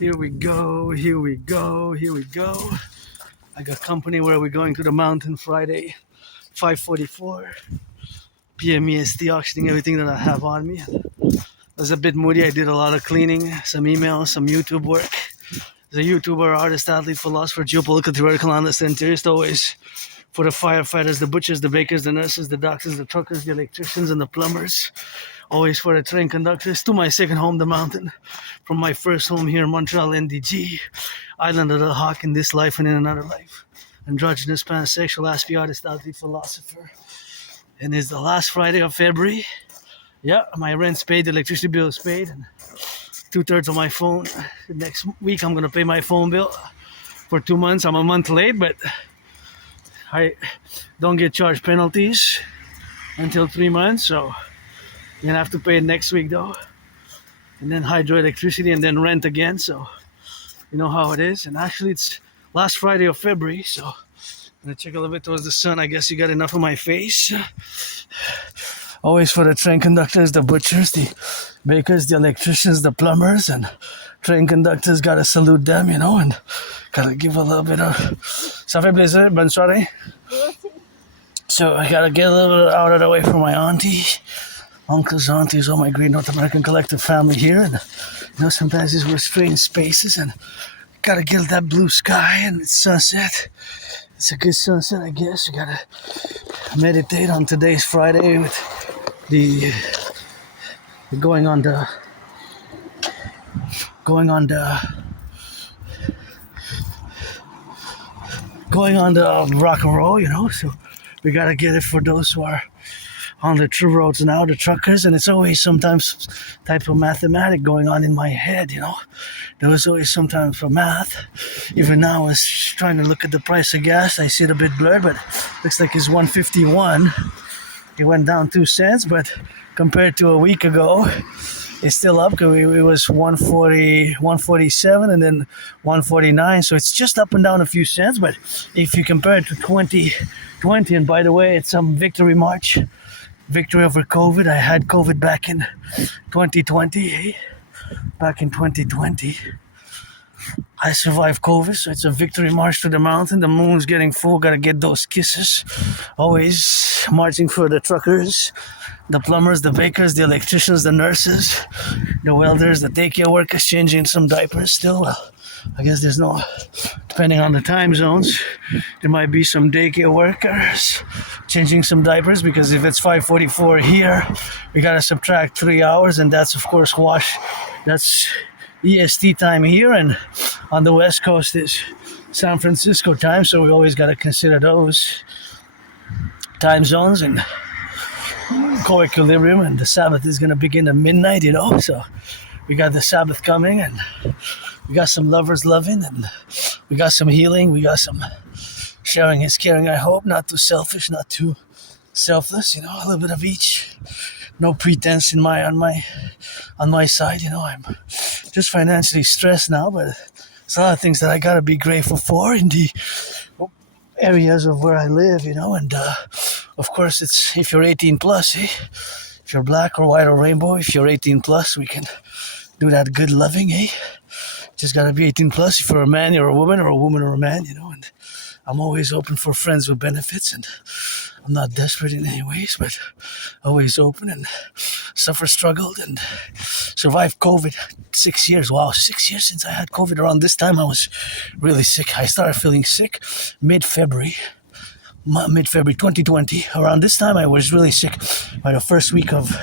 Here we go, here we go, here we go. I got company where we're going to the mountain Friday, 5:44 p.m. EST, auctioning everything that I have on me. It was a bit moody. I did a lot of cleaning, some emails, some YouTube work. As a YouTuber, artist, athlete, philosopher, geopolitical, theoretical analyst, and theorist, always for the firefighters, the butchers, the bakers, the nurses, the doctors, the truckers, the electricians, and the plumbers. Always for the train conductors. To my second home, the mountain. From my first home here in Montreal, NDG. Island of the Hawk in this life and in another life. Androgynous, pansexual, Aspiesque, artist, athlete, philosopher. And it's the last Friday of February. Yeah, my rent's paid, the electricity bill is paid, and 2/3 of my phone. Next week I'm gonna pay my phone bill for 2 months. I'm a month late, but I don't get charged penalties until 3 months, so you're gonna have to pay it next week though. And then hydroelectricity and then rent again, so you know how it is. And actually it's last Friday of February, so I'm gonna check a little bit towards the sun. I guess you got enough of my face. Always for the train conductors, the butchers, the bakers, the electricians, the plumbers, and train conductors, gotta salute them, you know, and gotta give a little bit of... Ça fait plaisir, bonne soirée. So I gotta get a little bit out of the way for my auntie, uncles, aunties, all my great North American collective family here, and you know, sometimes we're strange spaces, and gotta get that blue sky and it's sunset. It's a good sunset, I guess. You gotta meditate on today's Friday with the going on the rock and roll, you know. So we gotta get it for those who are on the true roads now, the truckers. And it's always sometimes type of mathematic going on in my head, you know. There was always sometimes for math. Even now I was trying to look at the price of gas. I see it a bit blurred, but looks like it's 151. It went down 2 cents, but compared to a week ago, it's still up because it was 140, 147 and then 149. So it's just up and down a few cents. But if you compare it to 2020, and by the way, it's some victory march, victory over COVID. I had COVID back in 2020. Back in 2020, I survived COVID, so it's a victory march to the mountain. The moon's getting full, gotta get those kisses. Always marching for the truckers, the plumbers, the bakers, the electricians, the nurses, the welders, the daycare workers, changing some diapers still. Well, I guess there's no, depending on the time zones, there might be some daycare workers changing some diapers, because if it's 5:44 here, we gotta subtract 3 hours, and that's of course that's EST time here, and on the West Coast is San Francisco time, so we always gotta consider those time zones and co-equilibrium. And the Sabbath is gonna begin at midnight, you know, so we got the Sabbath coming, and we got some lovers loving, and we got some healing, we got some sharing is caring, I hope. Not too selfish, not too selfless, you know, a little bit of each. No pretense on my side, you know. I'm just financially stressed now, but there's a lot of things that I gotta be grateful for in the areas of where I live, you know. And of course, it's if you're 18 plus, if you're black or white or rainbow, if you're 18 plus, we can do that good loving, Just gotta be 18 plus. If you're a man, you're a woman, or a woman or a man, you know. And I'm always open for friends with benefits, and I'm not desperate in any ways, but always open, and struggled and survived COVID 6 years. Wow, 6 years since I had COVID. Around this time I was really sick. I started feeling sick mid-February 2020. Around this time I was really sick. By the first week of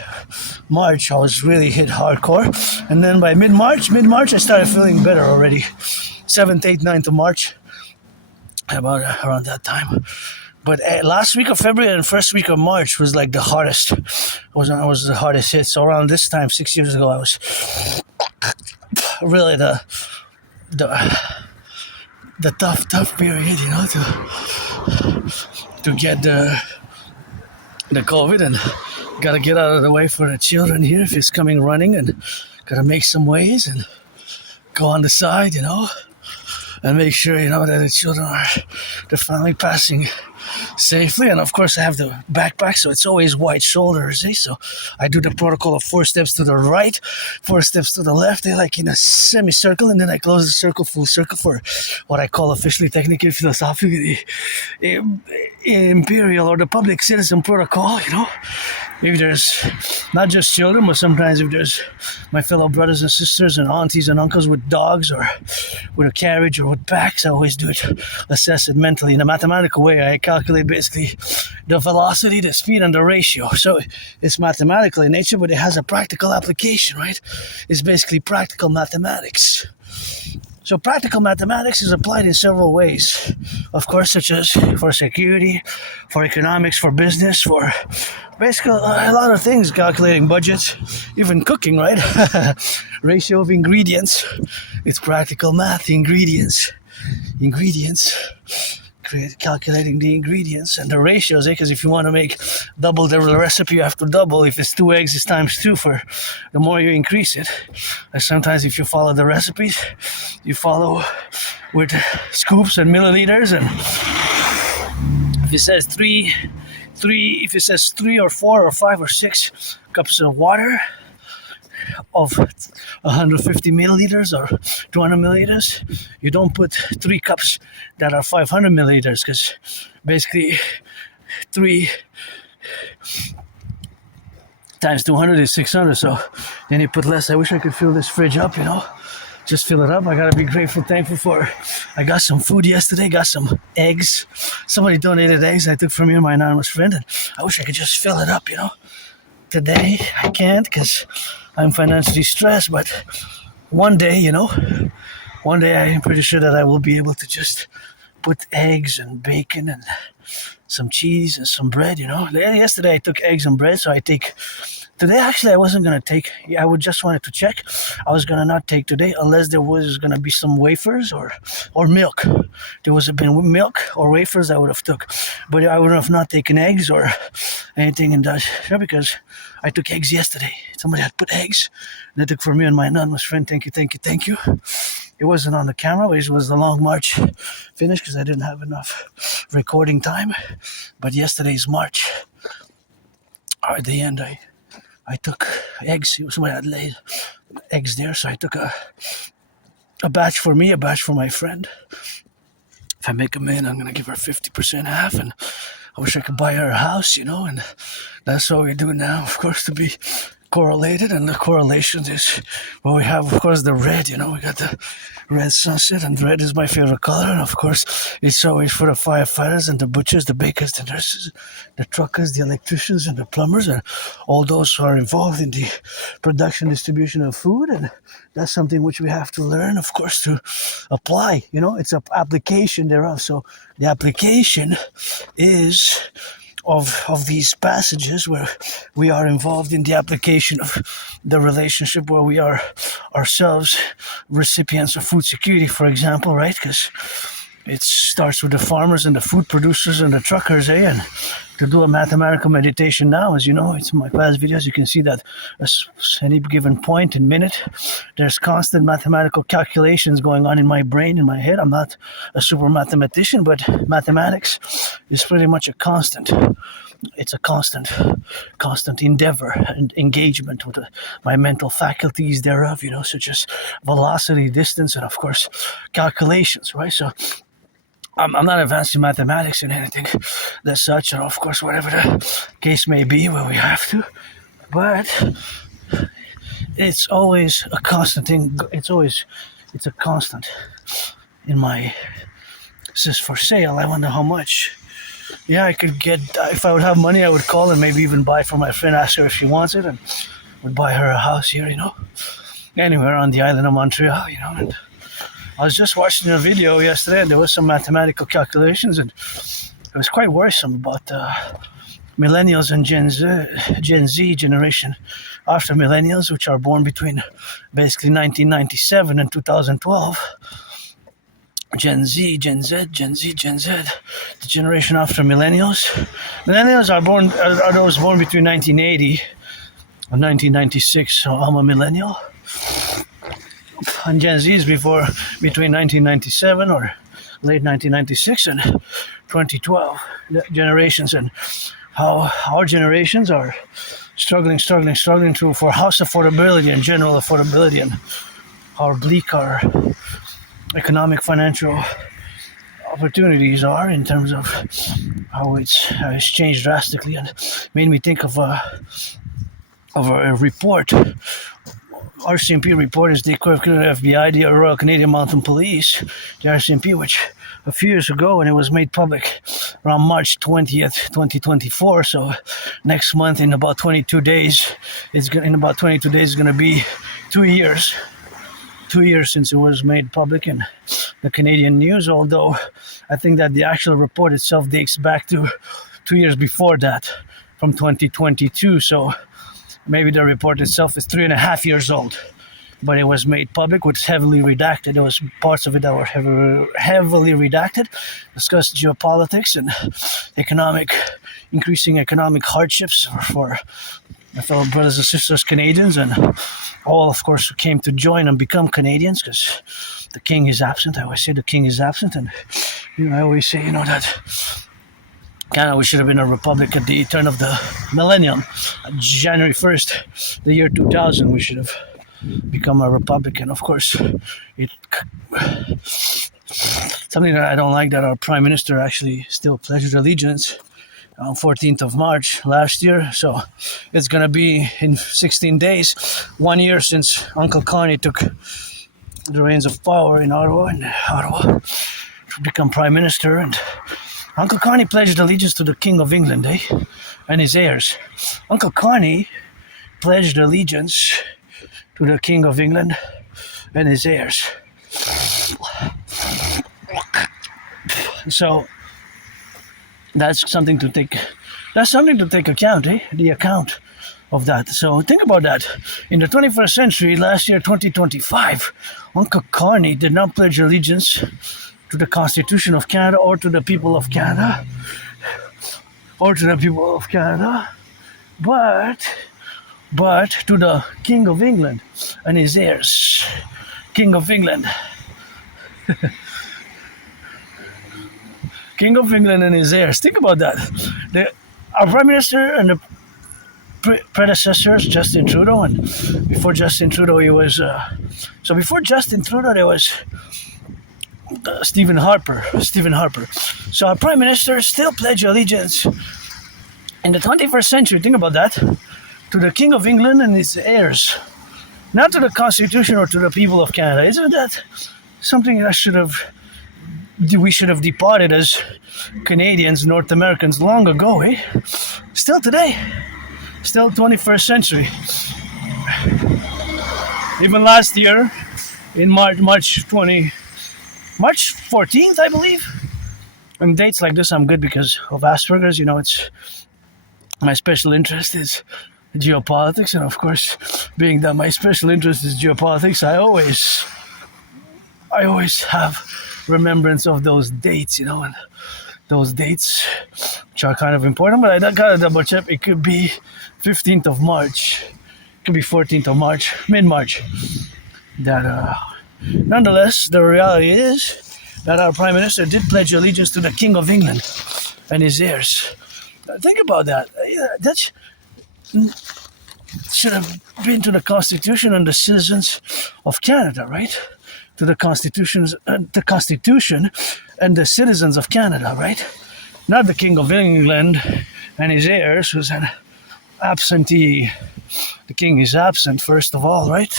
March I was really hit hardcore, and then by mid-March I started feeling better already. 7th, 8th, 9th of March, about around that time. But last week of February and first week of March was like the hardest. Was the hardest hit. So around this time, 6 years ago, I was really the tough period, you know, to get the COVID, and gotta get out of the way for the children here if it's coming running, and gotta make some ways and go on the side, you know. And make sure, you know, that the children are, the family passing safely. And of course I have the backpack, so it's always wide shoulders, so I do the protocol of 4 steps to the right, 4 steps to the left, like in a semicircle, and then I close the circle, full circle, for what I call officially, technically, philosophically, the Imperial or the Publik citizen protocol. Maybe there's not just children, but sometimes if there's my fellow brothers and sisters and aunties and uncles with dogs or with a carriage or with packs, I always do it, assess it mentally in a mathematical way. I calculate basically the velocity, the speed, and the ratio. So it's mathematical in nature, but it has a practical application, right? It's basically practical mathematics. So practical mathematics is applied in several ways, of course, such as for security, for economics, for business, for basically a lot of things, calculating budgets, even cooking, right? Ratio of ingredients. It's practical math, ingredients. Calculating the ingredients and the ratios, because if you want to make double the recipe, you have to double. If it's 2 eggs, it's times 2 for the more you increase it. And sometimes if you follow the recipes, you follow with scoops and milliliters, and if it says if it says 3 or 4 or 5 or 6 cups of water of 150 milliliters or 200 milliliters, you don't put 3 cups that are 500 milliliters, because basically 3 times 200 is 600, so then you put less. I wish I could fill this fridge up, just fill it up. I gotta be grateful, thankful for, I got some food yesterday, got some eggs. Somebody donated eggs I took from you, my anonymous friend, and I wish I could just fill it up, Today I can't because I'm financially stressed, but one day, I'm pretty sure that I will be able to just put eggs and bacon and some cheese and some bread, Yesterday I took eggs and bread, so I take... Today, actually, I wasn't going to take... I would just wanted to check. I was going to not take today unless there was going to be some wafers or milk. There was been milk or wafers I would have took. But I would have not taken eggs or anything in that, because I took eggs yesterday. Somebody had put eggs, and they took for me and my anonymous friend. Thank you. It wasn't on the camera, it was the long march finish because I didn't have enough recording time. But yesterday's march, at the end, I took eggs. Somebody had laid eggs there, so I took a batch for me, a batch for my friend. If I make a million, I'm going to give her 50% half, and I wish I could buy her a house, and that's what we do now, of course, to be correlated, and the correlation is, we have, of course, the red, we got the red sunset, and red is my favorite color, and of course, it's always for the firefighters and the butchers, the bakers, the nurses, the truckers, the electricians, and the plumbers, and all those who are involved in the production, distribution of food, and that's something which we have to learn, of course, to apply, it's an application thereof. So the application is of these passages where we are involved in the application of the relationship where we are ourselves recipients of food security, for example, right? Because it starts with the farmers and the food producers and the truckers, and to do a mathematical meditation now, as you know, it's in my past videos, you can see that at any given point and minute, there's constant mathematical calculations going on in my brain, in my head. I'm not a super mathematician, but mathematics is pretty much a constant. It's a constant endeavor and engagement with my mental faculties thereof, such as velocity, distance, and of course, calculations, right? So I'm not advanced in mathematics and anything as such, and of course, whatever the case may be, where we have to, but it's always a constant thing. It's a constant in my, says for sale. I wonder how much. Yeah, I could get, if I would have money, I would call and maybe even buy for my friend, ask her if she wants it, and would buy her a house here, anywhere on the island of Montreal, and I was just watching a video yesterday, and there was some mathematical calculations, and it was quite worrisome about millennials and Gen Z generation after millennials, which are born between basically 1997 and 2012. Gen Z, the generation after millennials. Millennials are those born between 1980 and 1996, so I'm a millennial. And Gen Z is between 1997 or late 1996 and 2012 generations, and how our generations are struggling for house affordability and general affordability, and how bleak our economic financial opportunities are in terms of how it's changed drastically, and made me think of a report. RCMP report is the equivalent of FBI, the Royal Canadian Mounted Police, the RCMP, which a few years ago, when it was made public around March 20th, 2024. So next month, in about 22 days, it's going to be 2 years. 2 years since it was made public in the Canadian news, although I think that the actual report itself dates back to 2 years before that, from 2022. So maybe the report itself is 3.5 years old, but it was made public, which is heavily redacted. There was parts of it that were heavily redacted, discussed geopolitics and increasing economic hardships for my fellow brothers and sisters Canadians, and all, of course, came to join and become Canadians because the king is absent. I always say the king is absent, and I always say, that Canada, we should have been a republic at the turn of the millennium. January 1st, the year 2000, we should have become a republic. And of course, something that I don't like, that our prime minister actually still pledged allegiance on 14th of March last year. So it's going to be in 16 days, 1 year since Uncle Connie took the reins of power in Ottawa to become prime minister. And Uncle Connie pledged allegiance to the King of England, and his heirs. Uncle Connie pledged allegiance to the King of England and his heirs. So that's something to take account, the account of that. So think about that. In the 21st century, last year, 2025, Uncle Connie did not pledge allegiance to the Constitution of Canada or to the people of Canada, but to the King of England and his heirs. King of England. King of England and his heirs. Think about that. Our Prime Minister and the predecessors, Justin Trudeau, and before Justin Trudeau, there was Stephen Harper. So our Prime Minister still pledged allegiance in the 21st century, think about that, to the King of England and his heirs, not to the Constitution or to the people of Canada. Isn't that something that we should have departed as Canadians, North Americans, long ago, Still today, still 21st century. Even last year, in March 14th, I believe. And dates like this, I'm good because of Asperger's. It's my special interest is geopolitics, and of course, being that my special interest is geopolitics, I always have remembrance of those dates, and those dates, which are kind of important. But I gotta double check. It could be 15th of March, it could be 14th of March, mid-March. That nonetheless, the reality is that our Prime Minister did pledge allegiance to the King of England and his heirs. Think about that. That should have been to the Constitution and the citizens of Canada, right? To the Constitution and the citizens of Canada, right? Not the King of England and his heirs, who's an absentee. The King is absent, first of all, right?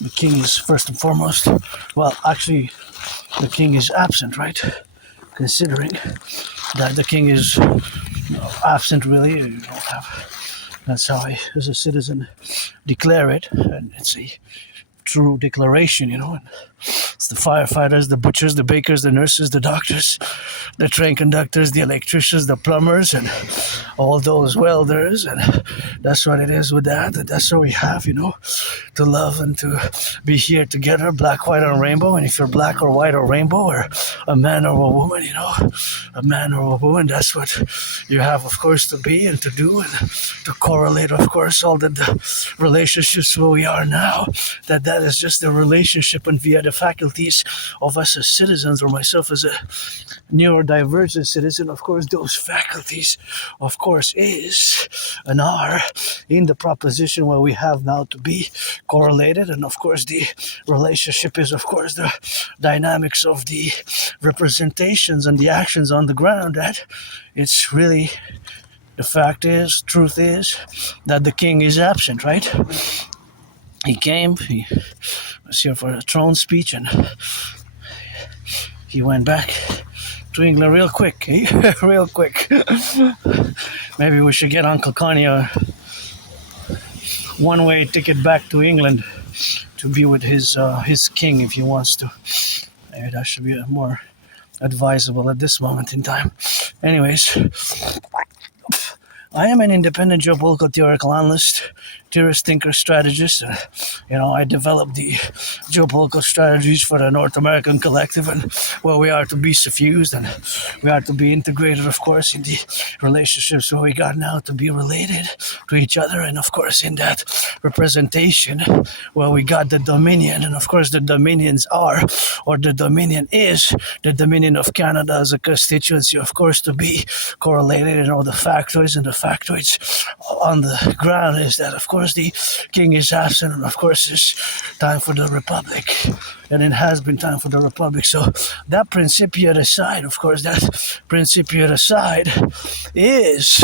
The King is first and foremost. Well, actually, the King is absent, right? Considering that the King is absent, really, you don't have. That's how I, as a citizen, declare it, and it's a true declaration, and it's the firefighters, the butchers, the bakers, the nurses, the doctors, the train conductors, the electricians, the plumbers, and all those welders, and that's what it is with that. And that's what we have, to love and to be here together, black, white, and rainbow. And if you're black or white or rainbow, or a man or a woman, a man or a woman, that's what you have, of course, to be and to do, and to correlate, of course, all the relationships where we are now. That that is just the relationship and via the faculties of us as citizens, or myself as a neurodivergent citizen. Of course, those faculties, of course, is and are in the proposition where we have now to be correlated. And of course, the relationship is, of course, the dynamics of the representations and the actions on the ground. That it's really, the fact is, truth is, that the king is absent, right? He came, he was here for a throne speech, and he went back to England real quick, eh? Real quick. Maybe we should get Uncle Connie a one-way ticket back to England to be with his king if he wants to. Maybe that should be more advisable at this moment in time. Anyways, I am an independent geopolitical theoretical analyst, theorist, thinker, strategist. I developed the geopolitical strategies for the North American Collectif, and where we are to be suffused and we are to be integrated, of course, in the relationships where we got now to be related to each other, and of course in that representation where we got the dominion, and of course the dominions are, or the dominion is, the dominion of Canada as a constituency, of course, to be correlated, the factoids, and the factoids on the ground is that, of course, the king is absent, and of course it's time for the republic, and it has been time for the republic. So that principiate aside, of course, that principiate aside is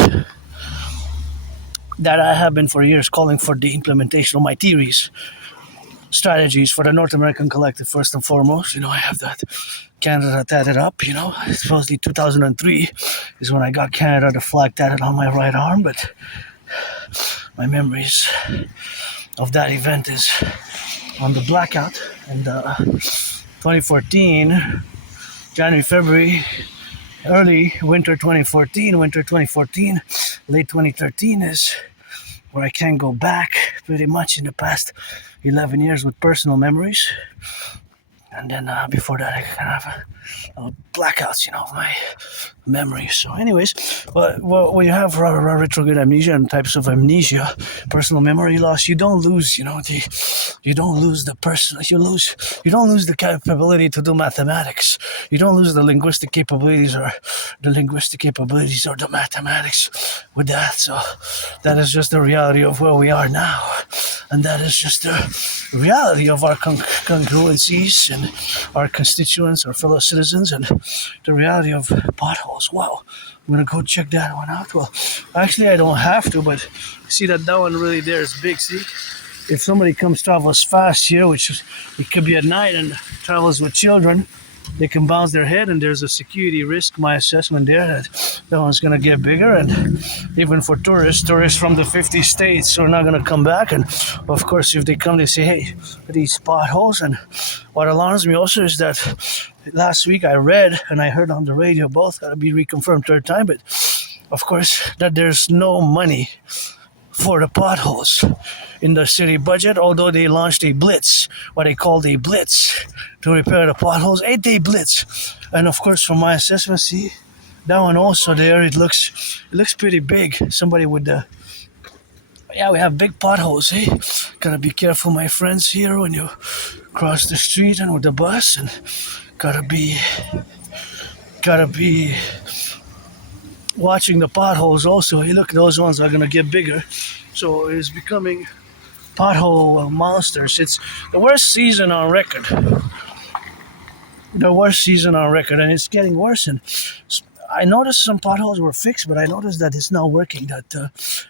that I have been for years calling for the implementation of my theories, strategies for the North American Collectif. First and foremost, I have that Canada tatted up, supposedly 2003 is when I got Canada, the flag tatted on my right arm, but my memories of that event is on the blackout. And 2014, January, February, early winter 2014, late 2013 is where I can go back pretty much in the past 11 years with personal memories. And then before that, I kind of have blackouts, of my memories. So anyways, when you have retrograde amnesia and types of amnesia, personal memory loss, you don't lose, you don't lose the person, you don't lose the capability to do mathematics. You don't lose the linguistic capabilities or the mathematics with that. So that is just the reality of where we are now. And that is just the reality of our congruencies and our constituents, our fellow citizens, and the reality of potholes. Wow, I'm going to go check that one out. Well, actually, I don't have to, but see that one really there is big, see? If somebody travels fast here, which it could be at night, and travels with children, they can bounce their head, and there's a security risk, my assessment there, that one's going to get bigger. And even for tourists from the 50 states are not going to come back. And of course, if they come, they say, hey, these potholes. And what alarms me also is that last week I read and I heard on the radio, both got to be reconfirmed third time, but of course that there's no money for the potholes in the city budget, although they launched a blitz, what they called a blitz, to repair the potholes, 8-day blitz. And of course, from my assessment, see, that one also there, it looks pretty big. Somebody with we have big potholes, eh? Gotta be careful, my friends, here when you cross the street and with the bus, and gotta be watching the potholes also. Hey, look, those ones are gonna get bigger. So it's becoming pothole monsters. It's the worst season on record. And it's getting worse. And I noticed some potholes were fixed, but I noticed that it's not working. That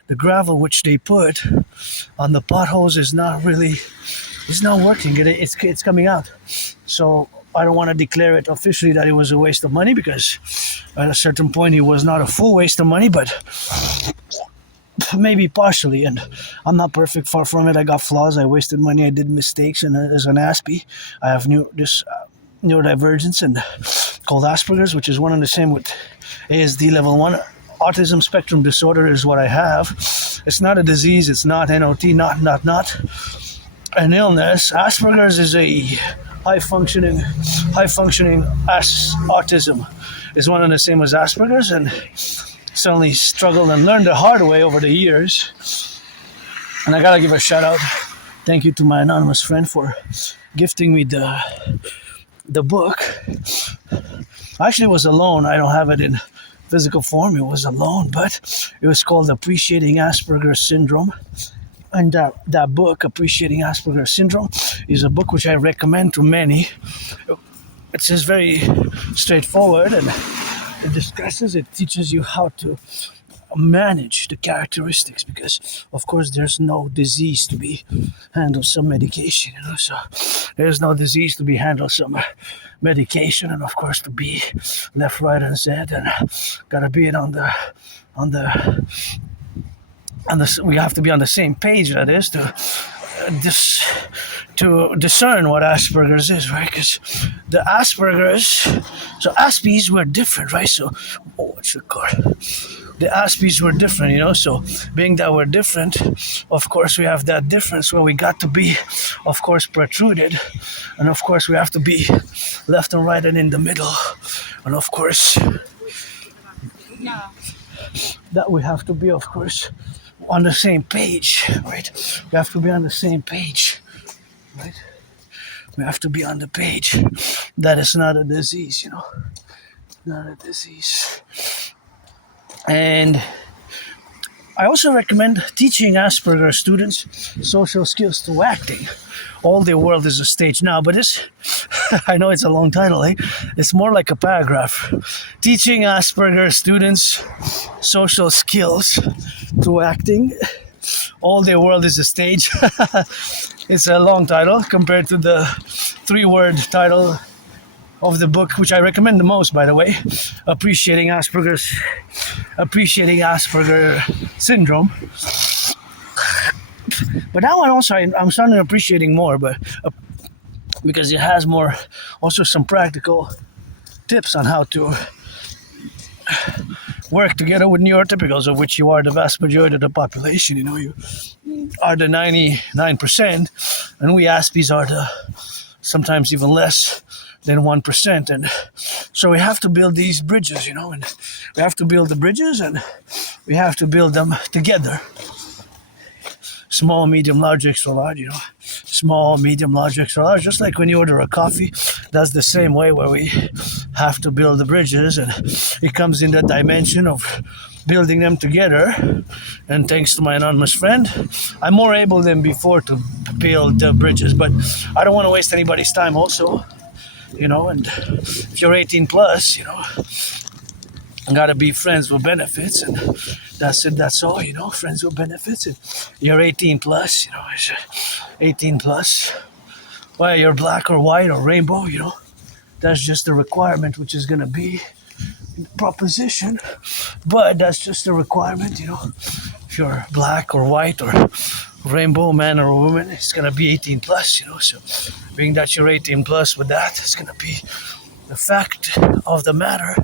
the gravel which they put on the potholes is not working. It's coming out. So I don't want to declare it officially that it was a waste of money, because at a certain point it was not a full waste of money, but maybe partially. And I'm not perfect, far from it. I got flaws. I wasted money. I did mistakes. And as an Aspie, I have neurodivergence and called Asperger's, which is one and the same with ASD level 1. Autism spectrum disorder is what I have. It's not a disease. It's not NOT, not an illness. Asperger's is a high functioning autism. Is one and the same as Asperger's, and suddenly struggled and learned the hard way over the years. And I gotta give a shout out thank you to my anonymous friend for gifting me the book. Actually, it was a loan. I don't have it in physical form. It was a loan, but it was called Appreciating Asperger's Syndrome. And that book, Appreciating Asperger's Syndrome, is a book which I recommend to many. It's just very straightforward, and it teaches you how to manage the characteristics, because of course there's no disease to be handled some medication, so there's no disease to be handled some medication, and of course to be left, right, and center, and gotta be on the we have to be on the same page, that is, to discern what Asperger's is, right? Because the Asperger's, so Aspies were different, right? So, what's your card? The Aspies were different, so being that we're different, of course we have that difference where we got to be, of course, protruded, and of course we have to be left and right and in the middle, and of course that we have to be, of course, on the same page, right? We have to be on the same page, right? We have to be on the page. That is not a disease, not a disease. And I also recommend teaching Asperger students social skills through acting. All the world is a stage now, but I know it's a long title, It's more like a paragraph. Teaching Asperger students social skills through acting. All the world is a stage. It's a long title compared to the 3-word title of the book, which I recommend the most, by the way, Appreciating Asperger Syndrome. But that one also, I'm starting appreciating more, but because it has more, also some practical tips on how to work together with neurotypicals, of which you are the vast majority of the population. You are the 99%, and we Aspies are the sometimes even less than 1%, and so we have to build these bridges, and we have to build the bridges, and we have to build them together. Small, medium, large, extra large, small, medium, large, extra large, just like when you order a coffee. That's the same way where we have to build the bridges, and it comes in the dimension of building them together. And thanks to my anonymous friend, I'm more able than before to build the bridges, but I don't want to waste anybody's time also, and if you're 18 plus, gotta be friends with benefits, and that's all, friends with benefits, and you're 18 plus, 18 plus, whether you're black or white or rainbow, that's just the requirement, which is gonna be proposition, but that's just a requirement, if you're black or white or rainbow, man or woman, it's gonna be 18 plus, so being that you're 18 plus with that, it's gonna be the fact of the matter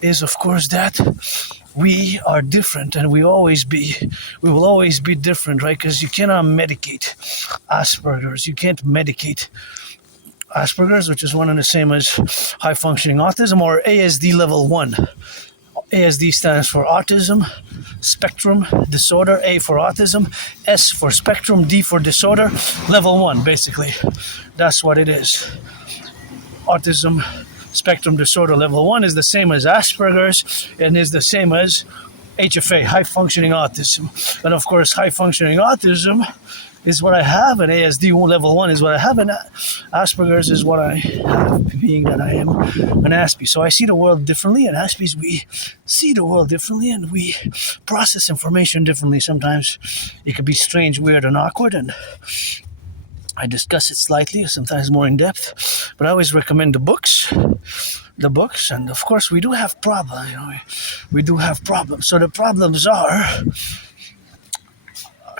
is, of course, that we are different, and we will always be different, right? Because you cannot medicate Asperger's. You can't medicate Asperger's, which is one and the same as high functioning autism or ASD level 1. ASD stands for autism spectrum disorder, A for autism, S for spectrum, D for disorder, level 1, basically. That's what it is. Autism spectrum disorder level 1 is the same as Asperger's and is the same as HFA, high functioning autism. And of course, high functioning autism is what I have, and ASD level 1 is what I have, and Asperger's is what I have, being that I am an Aspie. So I see the world differently, and Aspies, we see the world differently, and we process information differently. Sometimes it could be strange, weird, and awkward, and I discuss it slightly, sometimes more in depth, but I always recommend the books, and of course we do have problems, we do have problems. So the problems are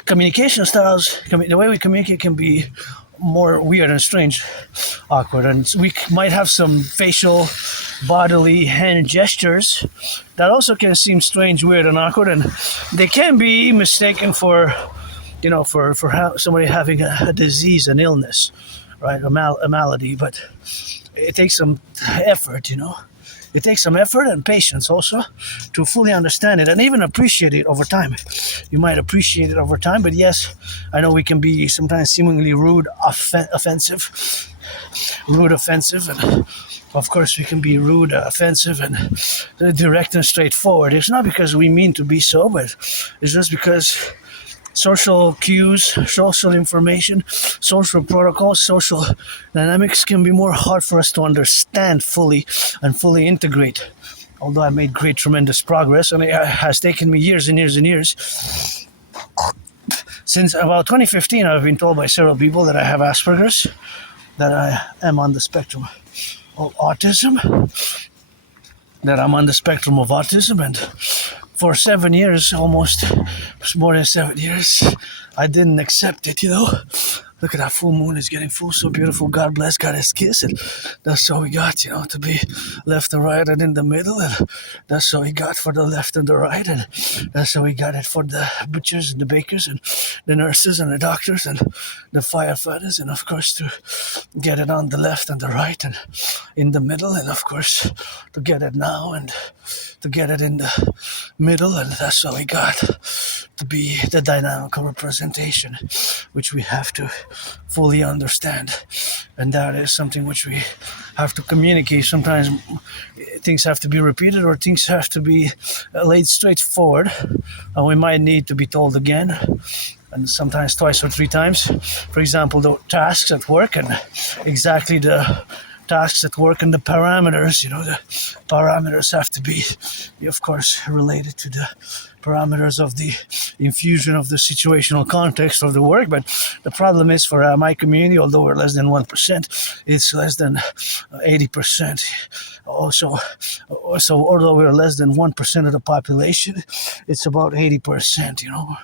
communication styles. The way we communicate can be more weird and strange, awkward, and we might have some facial, bodily, hand gestures that also can seem strange, weird, and awkward, and they can be mistaken for somebody having a disease, an illness, right? A malady, but it takes some effort, you know. It takes some effort and patience also to fully understand it and even appreciate it over time. You might appreciate it over time, but yes, I know we can be sometimes seemingly rude, offensive, and of course we can be rude, offensive, and direct and straightforward. It's not because we mean to be so, but it's just because social cues, social information, social protocols, social dynamics can be more hard for us to understand fully and fully integrate. Although I made great, tremendous progress, and it has taken me years and years and years. Since about 2015, I've been told by several people that I have Asperger's, that I am on the spectrum of autism, and for 7 years, almost more than 7 years, I didn't accept it, you know. Look at that full moon, it's getting full, so beautiful. God bless, Goddess kiss. And that's all we got, you know, to be left and right and in the middle. And that's all we got for the left and the right. And that's how we got it for the butchers and the bakers and the nurses and the doctors and the firefighters. And of course, to get it on the left and the right and in the middle. And of course, to get it now and to get it in the middle. And that's all we got to be the dynamical representation, which we have to fully understand. And that is something which we have to communicate. Sometimes things have to be repeated or things have to be laid straightforward, and we might need to be told again, and sometimes twice or three times. For example, the tasks at work and exactly the tasks at work and the parameters, you know, the parameters have to be, of course, related to the parameters of the infusion of the situational context of the work. But the problem is for my community, although we're less than 1%, it's less than 80%. Also, although we're less than 1% of the population, it's about 80%, you know,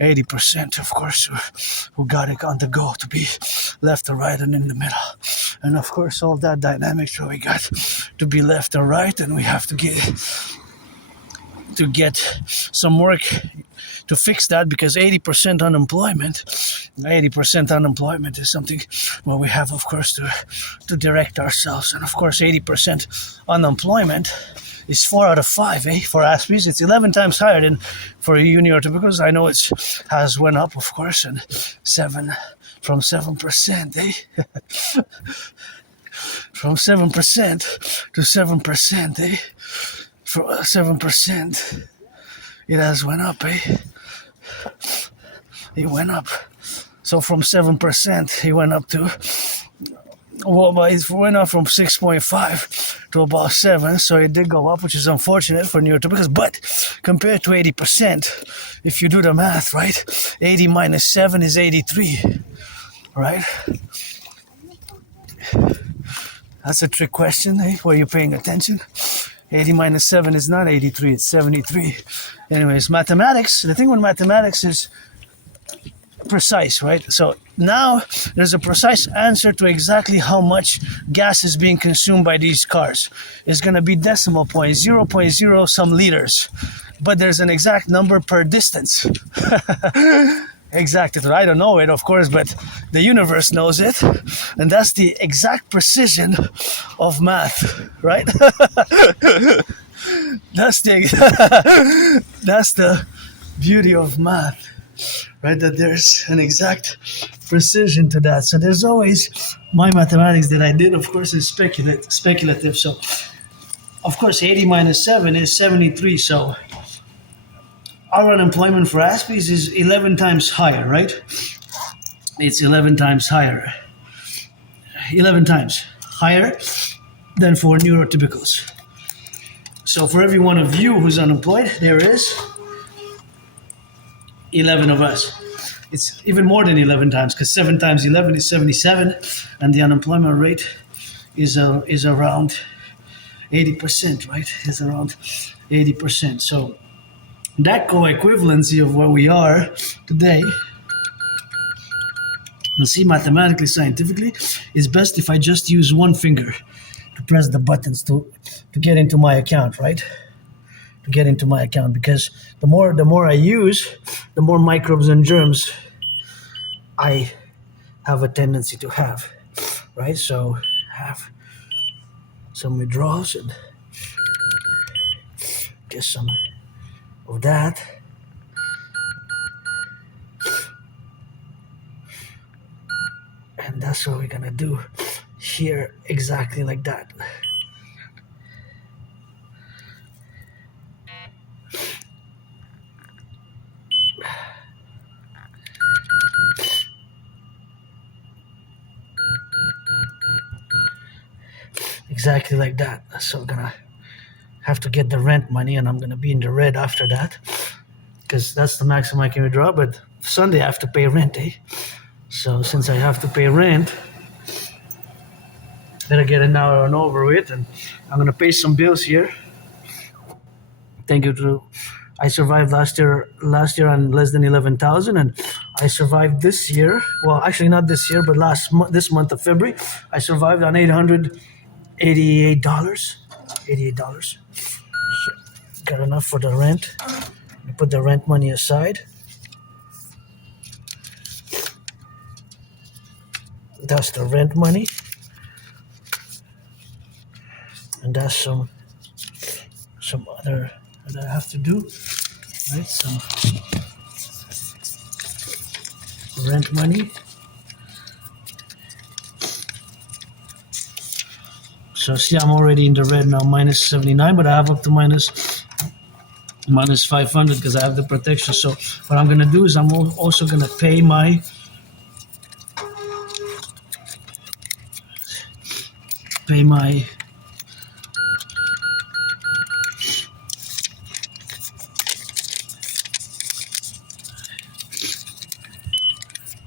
80%, of course, who got it on the go to be left or right and in the middle. And of course, all that dynamics where we got to be left and right, and we have to get some work to fix that, because 80% unemployment is something where we have, of course, to direct ourselves. And of course, 80% unemployment is 4 out of 5, For Aspiesque, it's 11 times higher than for neurotypicals. I know it has went up, of course, and from 7%, From 7% to 7%, From 7%, it has went up, It went up. So from 7%, it went up to, but it went up from 6.5 to about 7, so it did go up, which is unfortunate for neurotypicals. But compared to 80%, if you do the math, right, 80 minus 7 is 83, right? That's a trick question, Were you paying attention? 80 minus 7 is not 83, it's 73. Anyways, mathematics, the thing with mathematics is precise, right? So now there's a precise answer to exactly how much gas is being consumed by these cars. It's going to be decimal point, 0.0 some liters. But there's an exact number per distance. Exact, I don't know it, of course, but the universe knows it, and that's the exact precision of math, right? That's the beauty of math, right? That there's an exact precision to that. So there's always, my mathematics that I did, of course, is speculative. So, of course, 80 minus 7 is 73. So our unemployment for Aspies is 11 times higher, right? It's 11 times higher. 11 times higher than for neurotypicals. So for every one of you who's unemployed, there is 11 of us. It's even more than 11 times, because 7 times 11 is 77, and the unemployment rate is around 80%, right? It's around 80%. So that co-equivalency of where we are today, and see, mathematically, scientifically, is best if I just use one finger to press the buttons to get into my account, right? To get into my account, because the more I use, the more microbes and germs I have a tendency to have. right? So have some withdrawals and get some of that. And that's what we're gonna do here, exactly like that. Exactly like that. So I'm gonna have to get the rent money, and I'm gonna be in the red after that, because that's the maximum I can withdraw. But Sunday I have to pay rent, eh? So since I have to pay rent, better get it now and over with. And I'm gonna pay some bills here. Thank you to, I survived last year on less than 11,000, and I survived this year. Well, actually not this year, but this month of February, I survived on $888. So got enough for the rent. Put the rent money aside. That's the rent money, and that's some other that I have to do, right? Some rent money. So see, I'm already in the red now, minus 79, but I have up to minus 500 because I have the protection. So what I'm gonna do is I'm also gonna pay my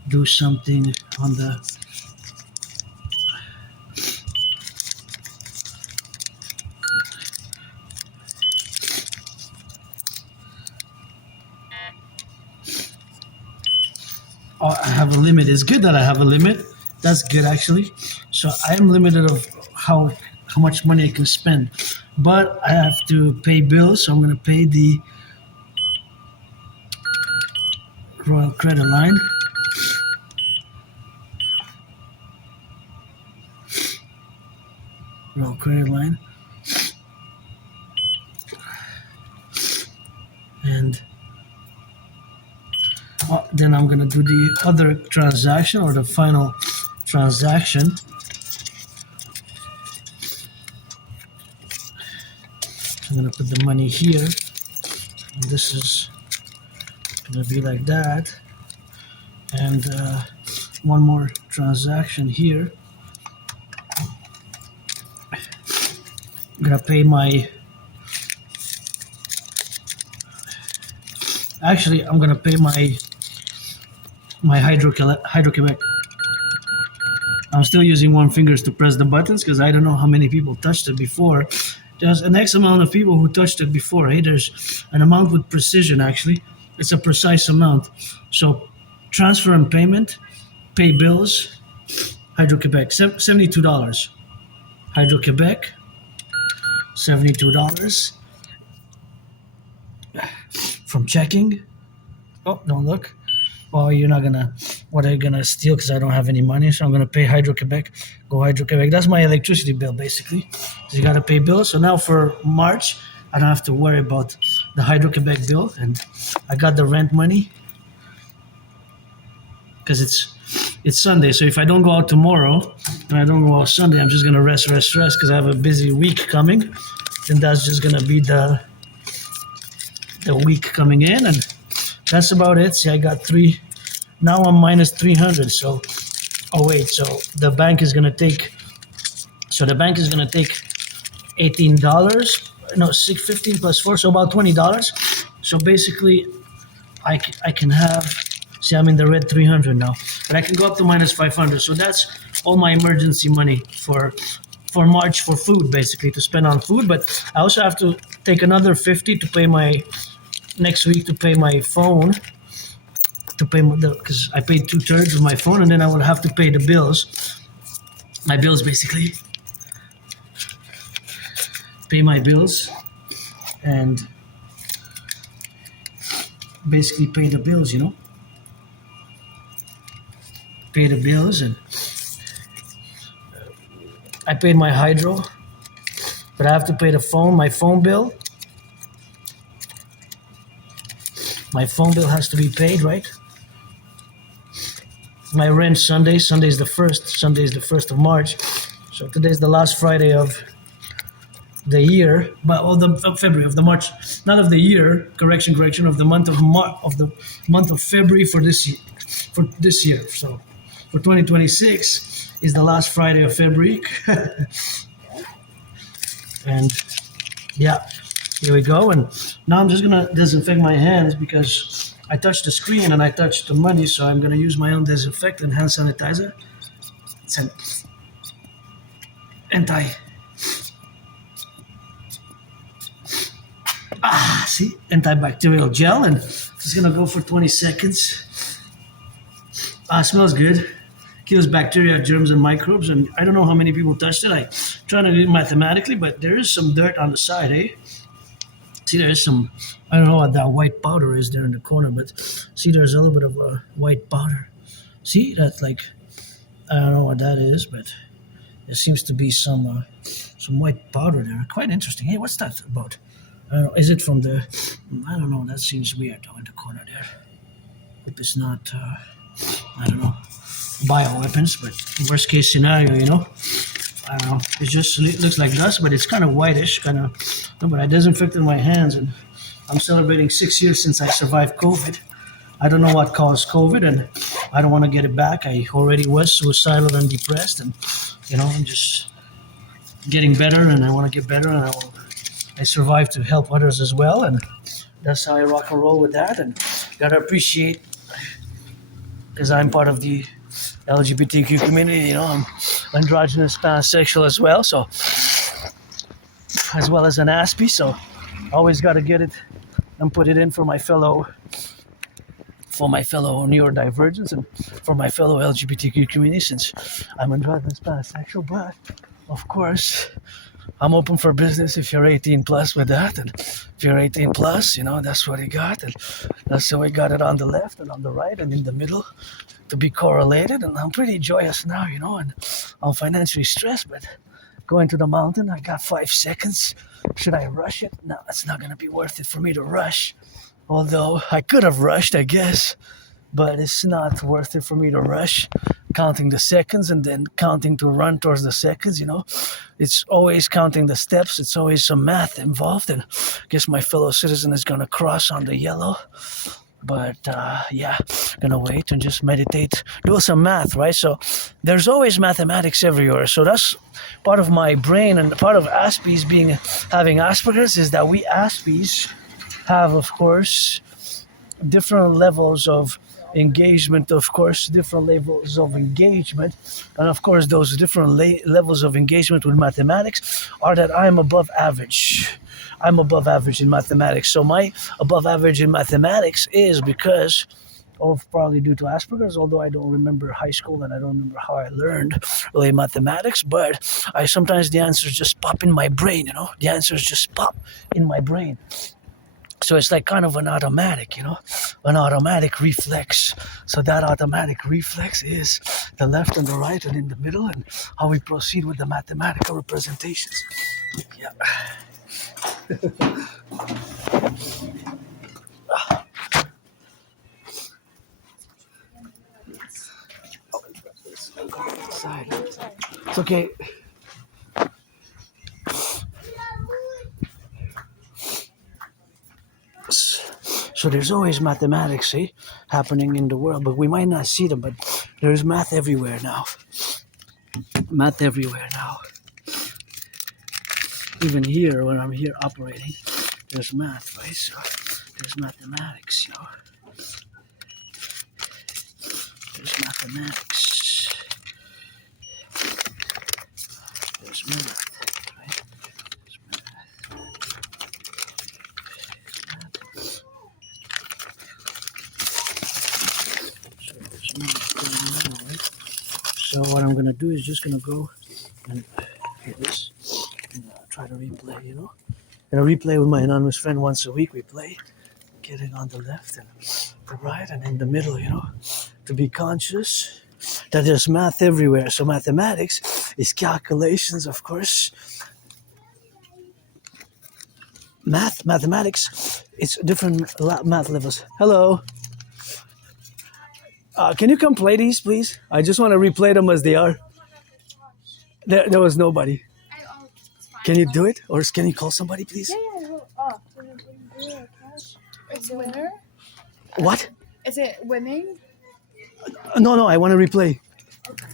do something on the I have a limit. It's good that I have a limit. That's good actually. So I am limited of how much money I can spend, but I have to pay bills. So I'm going to pay the Royal Credit line. Royal Credit line. And then I'm going to do the other transaction, or the final transaction. I'm going to put the money here. And this is going to be like that. And one more transaction here. I'm going to pay my... Actually, I'm going to pay my Hydro-Quebec. I'm still using one finger to press the buttons because I don't know how many people touched it before. There's an X amount of people who touched it before. Hey, there's an amount with precision, actually. It's a precise amount. So transfer and payment, pay bills, Hydro-Quebec, $72. Hydro-Quebec, $72. From checking. Oh, don't look. Well, you're not gonna, what are you gonna steal? Because I don't have any money, so I'm gonna pay Hydro-Quebec. Go Hydro-Quebec. That's my electricity bill, basically. So you gotta pay bills. So now for March, I don't have to worry about the Hydro-Quebec bill, and I got the rent money because it's Sunday. So if I don't go out tomorrow and I don't go out Sunday, I'm just gonna rest because I have a busy week coming, and that's just gonna be the week coming in, and that's about it. See, I got three. Now I'm minus 300. So, oh wait. So the bank is gonna take. So the bank is gonna take $18. No, 15 plus 4. So about $20. So basically, I can have. See, I'm in the red 300 now, but I can go up to minus 500. So that's all my emergency money for March for food, basically to spend on food. But I also have to take another 50 to pay my. Next week to pay my phone, because I paid 2/3 of my phone, and then I will have to pay the bills. My bills, basically. Pay my bills, and basically pay the bills, Pay the bills, and I paid my hydro, but I have to pay my phone bill. My phone bill has to be paid, right? My rent Sunday. Sunday is the 1st of March. So today's the last Friday of the year, but of February, of the March, not of the year. Correction, of the month of February for this year. So for 2026 is the last Friday of February, and yeah, here we go. And now I'm just gonna disinfect my hands because I touched the screen and I touched the money, so I'm gonna use my own disinfectant, hand sanitizer. It's an antibacterial gel, and just gonna go for 20 seconds. Smells good. Kills bacteria, germs, and microbes. And I don't know how many people touched it. I try to do it mathematically, but there is some dirt on the side, eh? See, there is some. I don't know what that white powder is there in the corner, but see, there's a little bit of a white powder. See, that's like, I don't know what that is, but there seems to be some white powder there. Quite interesting. Hey, what's that about? I don't know. Is it from the? I don't know. That seems weird though in the corner there. Hope it's not. I don't know. Bioweapons, but worst case scenario, you know. I don't know. It just looks like dust, but it's kind of whitish, kind of. No, but I disinfected my hands, and I'm celebrating 6 years since I survived COVID. I don't know what caused COVID, and I don't want to get it back. I already was suicidal and depressed, and you know, I'm just getting better, and I want to get better, and I survived to help others as well, and that's how I rock and roll with that. And gotta appreciate, because I'm part of the LGBTQ community, you know, I'm androgynous, pansexual as well, so as well as an Aspie, so always got to get it and put it in for my fellow neurodivergents and for my fellow LGBTQ community, since I'm androgynous, pansexual. But of course, I'm open for business if you're 18 plus with that, and if you're 18 plus, you know, that's what you got, and that's how we got it on the left and on the right and in the middle to be correlated. And I'm pretty joyous now, you know, and I'm financially stressed, but going to the mountain, I got 5 seconds. Should I rush it? No, it's not going to be worth it for me to rush, although I could have rushed, I guess, but it's not worth it for me to rush, counting the seconds and then counting to run towards the seconds, you know. It's always counting the steps. It's always some math involved, and I guess my fellow citizen is going to cross on the yellow. But yeah, gonna wait and just meditate, do some math, right? So there's always mathematics everywhere. So that's part of my brain, and part of Aspies having Asperger's is that we Aspies have, of course, different levels of engagement, and of course those different levels of engagement with mathematics are that I'm above average in mathematics. So my above average in mathematics is because of, probably due to Asperger's, although I don't remember high school and I don't remember how I learned really mathematics, but sometimes the answers just pop in my brain, you know, the answers just pop in my brain. So it's like kind of an automatic, you know, an automatic reflex. So that automatic reflex is the left and the right and in the middle, and how we proceed with the mathematical representations. Yeah. It's okay. So there's always mathematics, happening in the world, but we might not see them, but there's math everywhere now. Even here, when I'm here operating, there's math, right? So there's mathematics, you know. There's mathematics. There's math, right? There's math. So what I'm gonna do is just gonna go and hit this and try to replay, you know. And I replay with my anonymous friend once a week. We play, getting on the left and the right and in the middle, you know, to be conscious that there's math everywhere. So mathematics is calculations, of course. Mathematics, it's different math levels. Hello. Can you come play these, please? I just want to replay them as they are. There was nobody. Can you do it? Or can you call somebody, please? It's winner? What? Is it winning? No, I want to replay. Okay.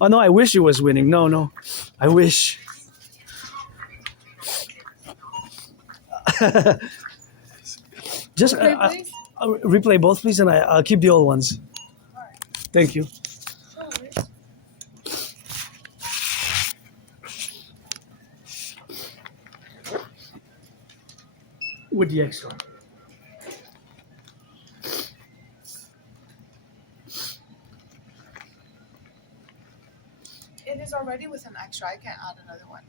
Oh, no, I wish it was winning. No. I wish. Just replay both, please, and I'll keep the old ones. All right. Thank you. With the extra. It is already with an extra. I can't add another one.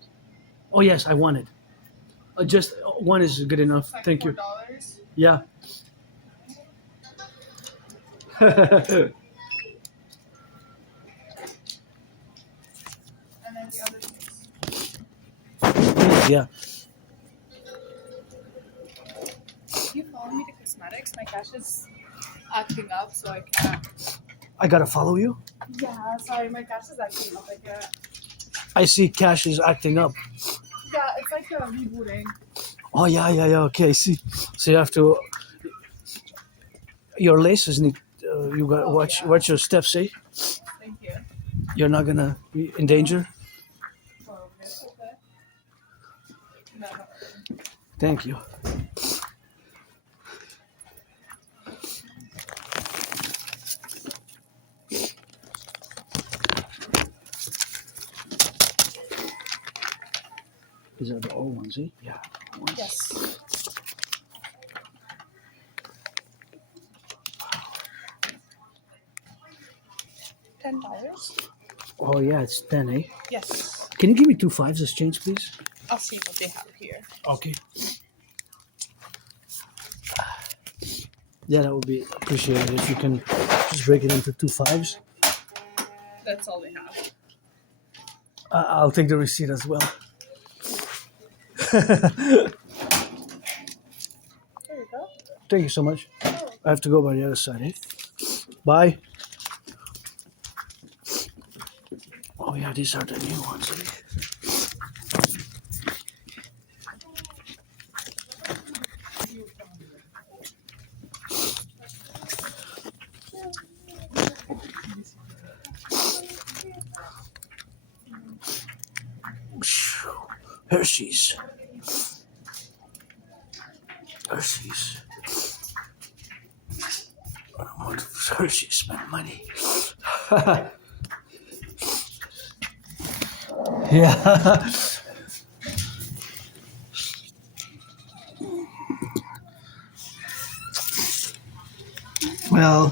Oh, yes, I want it. Just one is good enough. It's like Thank $4. You. Yeah. And then the other things. Yeah. Can you follow me to cosmetics? My cash is acting up, so I can't. I gotta follow you? Yeah, sorry, my cash is acting up. I can't. I see Cash is acting up. Yeah, it's like rebooting. Oh, yeah. Okay, I see. So you have to... Your laces need... you got watch your steps, eh? Thank you. You're not gonna be in danger? Oh, okay. No. Thank you. These are the old ones, eh? Yeah. Yes. $10? Oh, yeah, it's 10, eh? Yes. Can you give me 2 5s as change, please? I'll see what they have here. Okay. Yeah, that would be appreciated if you can just break it into 2 5s. That's all they have. I'll take the receipt as well. There you go. Thank you so much. I have to go by the other side, eh? Bye. Oh, yeah, these are the new ones, eh? Hershey's. I want Hershey's spend money. Yeah. Well,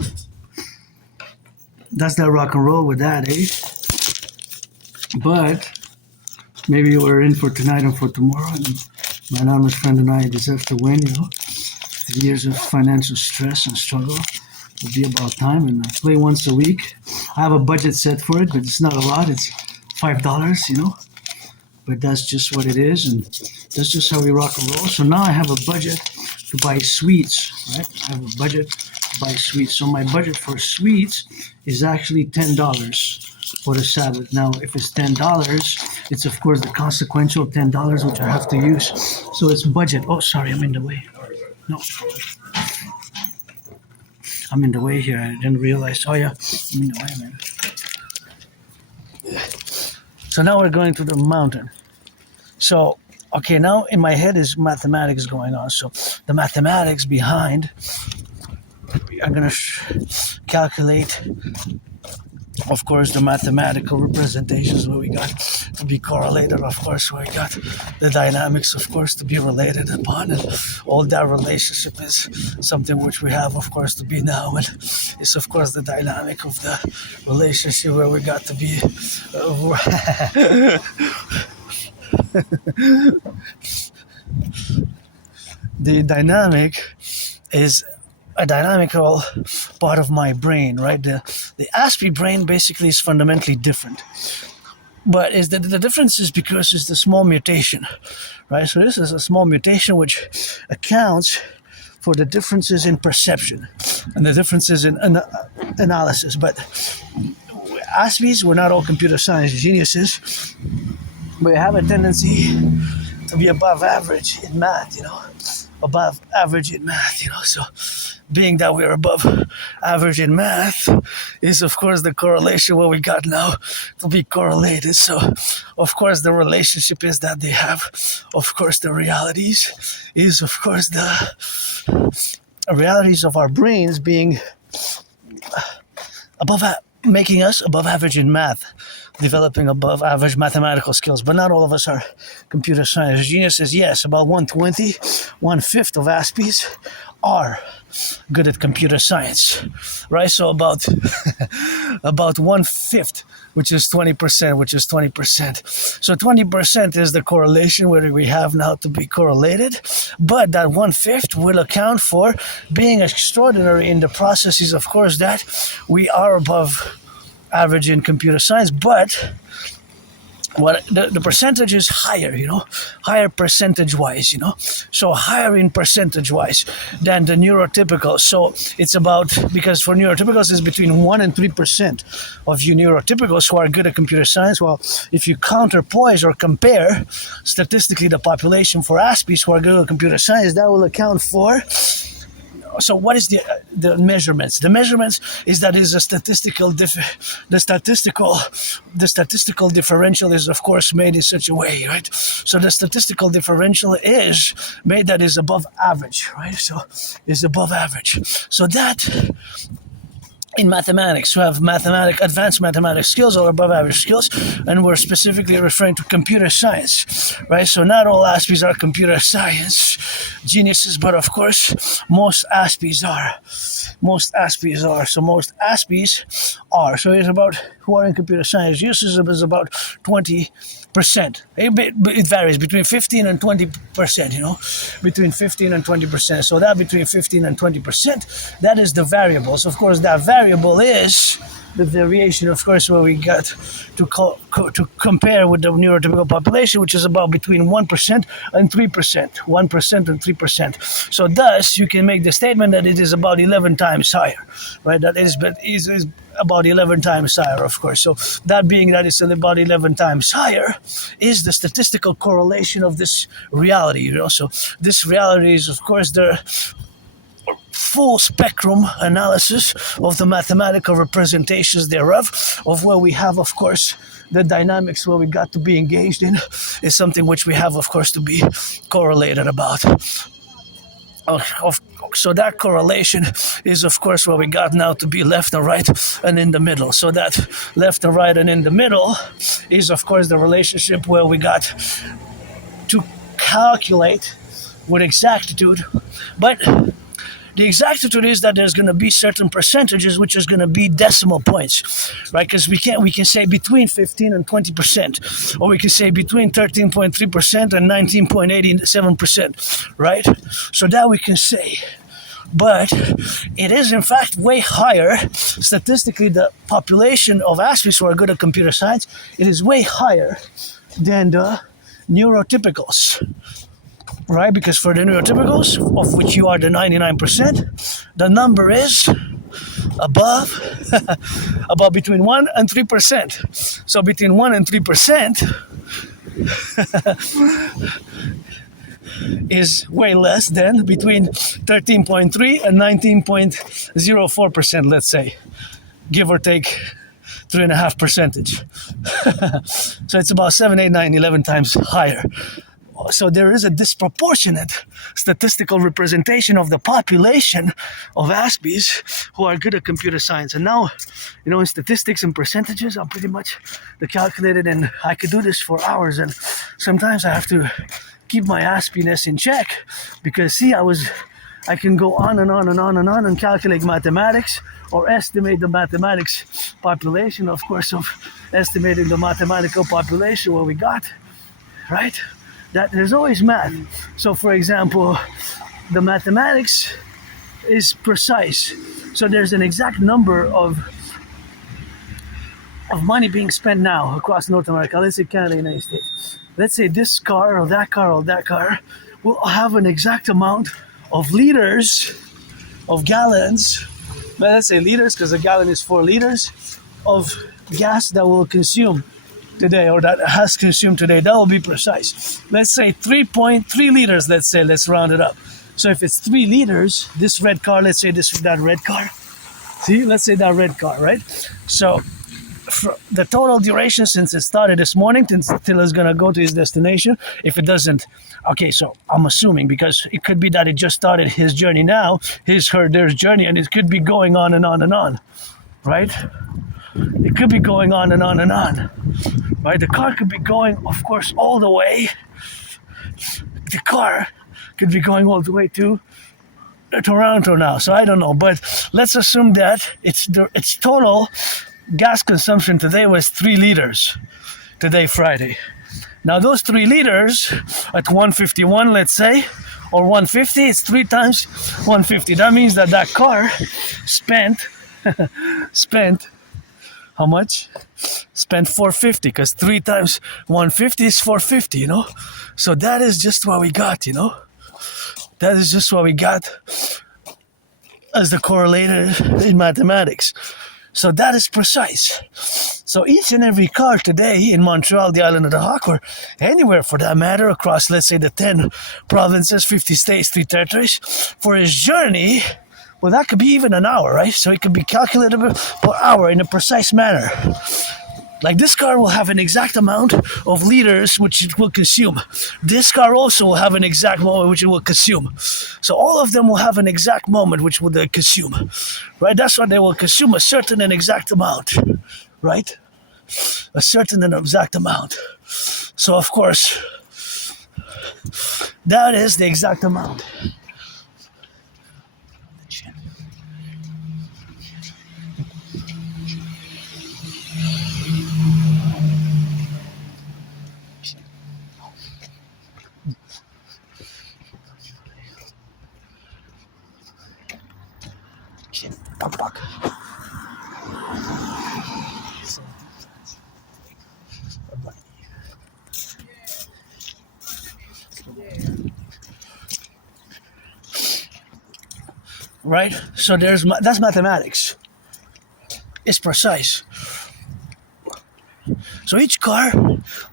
that's that rock and roll with that, eh? But maybe we're in for tonight and for tomorrow. And my anonymous friend and I deserve to win, you know. The years of financial stress and struggle will be about time. And I play once a week. I have a budget set for it, but it's not a lot. It's $5, you know. But that's just what it is, and that's just how we rock and roll. So now I have a budget to buy sweets, right? I have a budget to buy sweets. So my budget for sweets is actually $10 for the Sabbath. Now, if it's $10, it's of course the consequential $10 which I have to use. So it's budget. Oh, sorry, I'm in the way. No. I'm in the way here. I didn't realize. Oh, yeah, I'm in the way, man. So now we're going to the mountain. So, okay, now in my head is mathematics going on. So the mathematics behind, I'm going to calculate, of course, the mathematical representations where we got to be correlated, of course, where we got the dynamics, of course, to be related upon. And all that relationship is something which we have, of course, to be now. And it's, of course, the dynamic of the relationship where we got to be. The dynamic is a dynamical part of my brain, right? The Aspiesque brain basically is fundamentally different. but is that the difference is because it's the small mutation, right? So this is a small mutation which accounts for the differences in perception and the differences in analysis. But Aspies, we're not all computer science geniuses. We have a tendency to be above average in math, above average in math, So being that we're above average in math is, of course, the correlation what we got now to be correlated. So, of course, the relationship is that they have, of course, the realities is, of course, the realities of our brains being making us above average in math, developing above average mathematical skills. But not all of us are computer science geniuses. Yes, about 1/20, 1/5 of Aspies are good at computer science, right? So about about 1/5, which is 20%, So 20% is the correlation where we have now to be correlated, but that 1/5 will account for being extraordinary in the processes, of course, that we are above average in computer science, but what the percentage is higher, higher percentage-wise, so higher in percentage-wise than the neurotypical. So it's about, because for neurotypicals it's between 1 and 3% of you neurotypicals who are good at computer science. Well, if you counterpoise or compare statistically the population for Aspies who are good at computer science, that will account for. So what is the measurements? The measurements is that is a statistical the statistical differential is, of course, made in such a way, right? So the statistical differential is made that is above average, right? So is above average. So that in mathematics, who have advanced mathematics skills or above average skills, and we're specifically referring to computer science, right? So not all Aspies are computer science geniuses, but of course, most Aspies are. So most Aspies are. So it's about, who are in computer science geniuses, is about 20%. It varies between 15 and 20%, between 15 and 20%. So that between 15 and 20%, that is the variables. Of course, that variable is the variation, of course, where we got to compare with the neurotypical population, which is about between 1% and 3%. 1% and 3%. So thus, you can make the statement that it is about 11 times higher, right? That is about 11 times higher, of course. So that being that it's about 11 times higher is the statistical correlation of this reality, So this reality is, of course, the full spectrum analysis of the mathematical representations thereof, of where we have, of course, the dynamics where we got to be engaged in, is something which we have, of course, to be correlated about. So that correlation is, of course, where we got now to be left and right and in the middle. So that left and right and in the middle is, of course, the relationship where we got to calculate with exactitude. But the exactitude is that there's going to be certain percentages which is going to be decimal points, right? Because we can say between 15 and 20%, or we can say between 13.3% and 19.87%, right? So that we can say. But it is, in fact, way higher. Statistically, the population of Aspies who are good at computer science, it is way higher than the neurotypicals. Right, because for the neurotypicals, of which you are the 99%, the number is above between 1 and 3%. So between 1 and 3% is way less than between 13.3 and 19.04%, let's say, give or take 3.5 percentage. So it's about 7, 8, 9, 11 times higher. So there is a disproportionate statistical representation of the population of Aspies who are good at computer science. And now, in statistics and percentages, I'm pretty much calculated, and I could do this for hours. And sometimes I have to keep my Aspiness in check because, see, I can go on and on and on and on and calculate mathematics or estimate the mathematics population, of course, of estimating the mathematical population what we got, right? That there's always math. So, for example, the mathematics is precise. So there's an exact number of money being spent now across North America, let's say Canada, United States, let's say this car or that car or that car will have an exact amount of liters, of gallons, well, let's say liters because a gallon is 4 liters, of gas that will consume today or that has consumed today. That will be precise. Let's say 3.3 liters, let's say, let's round it up. So if it's 3 liters, this red car, let's say that red car, see, let's say that red car, right? So for the total duration since it started this morning till it's gonna go to his destination, if it doesn't, okay, so I'm assuming because it could be that it just started his journey now, their journey, and it could be going on and on and on, right? It could be going on and on and on, right? The car could be going, of course, all the way. The car could be going all the way to Toronto now, so I don't know, but let's assume that its total gas consumption today was 3 liters today, Friday. Now those 3 liters at 151, let's say, or 150, it's 3 times 150. That means that car spent how much? Spent 450, because 3 times 150 is 450, you know? So that is just what we got, you know? That is just what we got as the correlator in mathematics. So that is precise. So each and every car today in Montreal, the island of the Hawk, or anywhere for that matter, across, let's say, the 10 provinces, 50 states, 3 territories, for his journey, well, that could be even an hour, right? So it could be calculatable per hour in a precise manner. Like this car will have an exact amount of liters which it will consume. This car also will have an exact moment which it will consume. So all of them will have an exact moment which will they consume, right? That's why they will consume a certain and exact amount, right? A certain and exact amount. So of course, that is the exact amount. Publik. Right? So that's mathematics. It's precise. So each car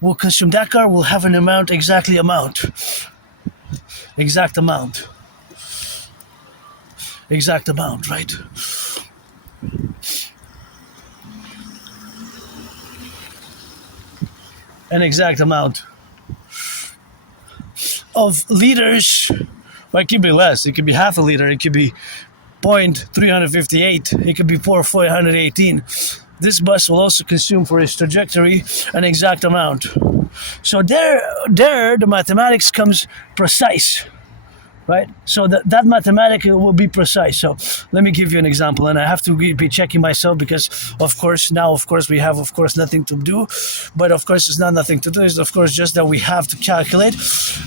will consume, that car will have an amount, exact amount, right? An exact amount of liters. Well, it could be less. It could be half a liter. It could be 0.358. It could be 418. This bus will also consume for its trajectory an exact amount. So there the mathematics comes precise, right? So that mathematics will be precise. So let me give you an example, and I have to be checking myself because, of course, we have, of course, nothing to do. But, of course, it's not nothing to do. It's, of course, just that we have to calculate,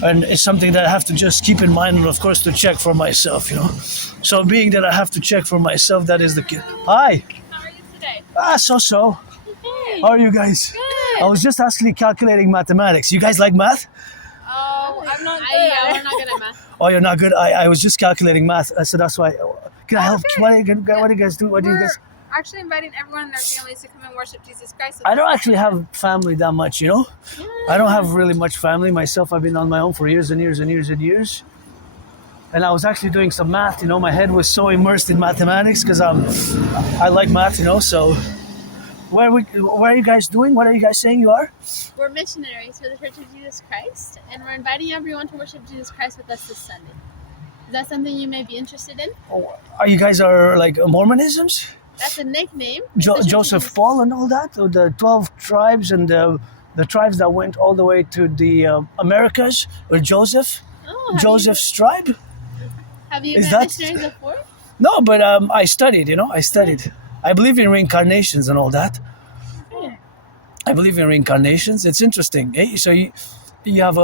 and it's something that I have to just keep in mind and, of course, to check for myself, you know. So being that I have to check for myself, that is the key. Hi. How are you today? So. Hey. How are you guys? Good. I was just actually calculating mathematics. You guys like math? Oh, I'm not good. Yeah, we're not good at math. Oh, you're not good? I was just calculating math, so that's why. Can I help? Okay. What do you guys do? What do you guys? We're actually inviting everyone and their families to come and worship Jesus Christ. I don't actually have family that much, you know? Yeah. I don't have really much family. Myself, I've been on my own for years and years and years and years. And I was actually doing some math, you know? My head was so immersed in mathematics because I like math, you know? So where are you guys doing? What are you guys saying you are? We're missionaries for the Church of Jesus Christ, and we're inviting everyone to worship Jesus Christ with us this Sunday. Is that something you may be interested in? Oh, are you guys like Mormonisms? That's a nickname. Joseph Paul and all that? Or the 12 tribes and the tribes that went all the way to the Americas? Or Joseph's tribe? Have you Is met that- missionaries before? No, but I studied, you know? I believe in reincarnations and all that. Yeah. I believe in reincarnations. It's interesting. Eh? So you have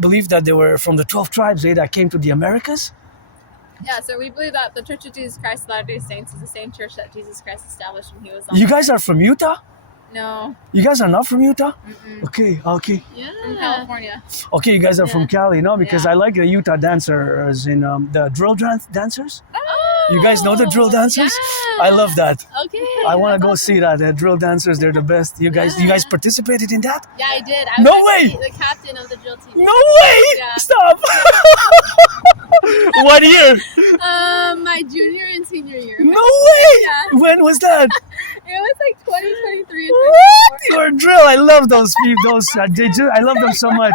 believe that they were from the 12 tribes that came to the Americas? Yeah, so we believe that the Church of Jesus Christ of Latter-day Saints is the same church that Jesus Christ established when he was on You the guys earth. are from Utah? No. You guys are not from Utah? Mm-mm. Okay. Yeah. From California. Okay, you guys are from Cali, no? Because Yeah. I like the Utah dancers in the drill dancers. Oh, You guys know the drill dancers? I love that. Okay. I want to go see that. The drill dancers, they're the best. You guys participated in that? Yeah, I did. No I was way! actually the captain of the drill team. No way! Yeah. Stop! What year? My junior and senior year. No way! Yeah. When was that? It was like 2023 and What? You're a drill. I love those people. I love them so much.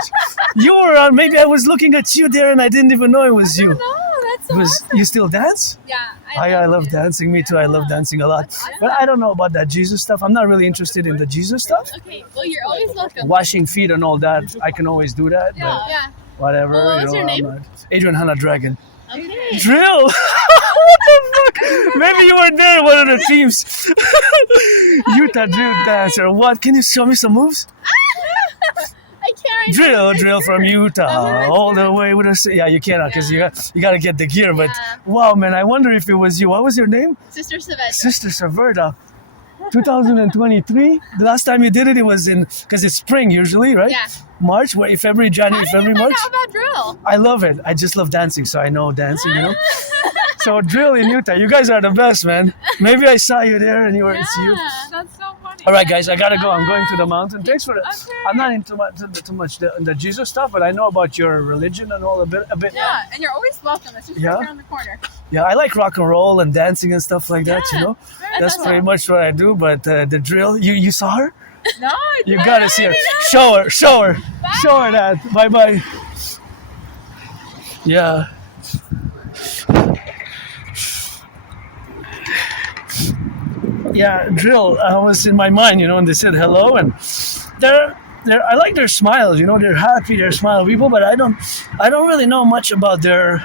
You were on. Maybe I was looking at you there and I didn't even know it was you. No, that's so awesome. You still dance? Yeah. I love it. dancing. Me too. I love dancing a lot. Awesome. But I don't know about that Jesus stuff. I'm not really interested in the Jesus stuff. Okay, well, you're always welcome. Washing feet and all that, I can always do that. Yeah. But whatever. Well, what was your name? I'm not- Adrian Hannah Dragon. Okay. Drill. What the fuck? Maybe you were there, one of the teams. Utah drill dancer. What? Can you show me some moves? I can't. Drill from Utah, all the way with us. Yeah, you cannot because you got to get the gear. But wow, man, I wonder if it was you. What was your name? Sister Savetta. Sister Saverda. 2023. The last time you did it, it was in because it's spring usually, right? Yeah. March, February, January, How did you February, find March. out about drill? I love it. I just love dancing, so I know dancing, you know. So drill in Utah, you guys are the best, man. Maybe I saw you there and it's you. That's so funny. All right, guys, I gotta go. I'm going to the mountain. Thanks for the. Okay. I'm not into too much the Jesus stuff, but I know about your religion and all a bit. Yeah, and you're always welcome. It's just Yeah. right around the corner. Yeah, I like rock and roll and dancing and stuff like that. You know, that's awesome. pretty much what I do. But the drill, you saw her? No, You gotta see her. Show her that. Bye bye. Yeah. Yeah, drill. I was in my mind, you know, and they said hello, and they're I like their smiles, you know, they're happy, they're smile people, but I don't really know much about they're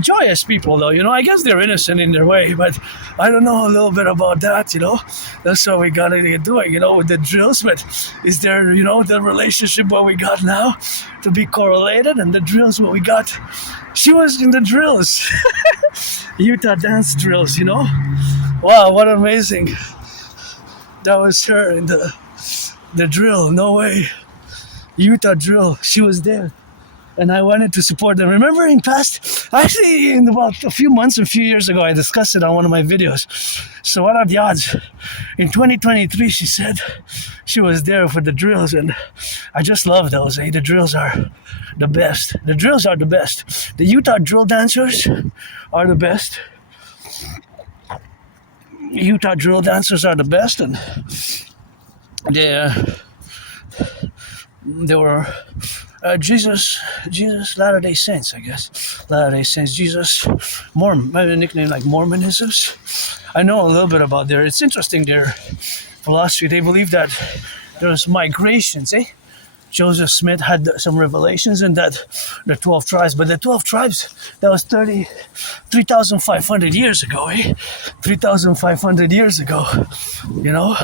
joyous people though, you know. I guess they're innocent in their way, but I don't know a little bit about that, you know. That's what we gotta get doing, you know, with the drills. But is there, you know, the relationship what we got now to be correlated, and the drills what we got? She was in the drills. Utah dance drills, you know. Wow, what amazing. That was her in the drill. No way. Utah drill. She was there. And I wanted to support them. Remember in past, actually in about a few years ago, I discussed it on one of my videos. So what are the odds? In 2023, she said she was there for the drills, and I just love those. The drills are the best. The drills are the best. The Utah drill dancers are the best. Utah drill dancers are the best, and they were Jesus Latter-day Saints, I guess. Latter-day Saints, Jesus, Mormon, maybe a nickname like Mormonisms. I know a little bit about it's interesting, their philosophy. They believe that there's migrations, Joseph Smith had some revelations in that the 12 tribes, but the 12 tribes, that was 3,500 years ago, 3,500 years ago, you know,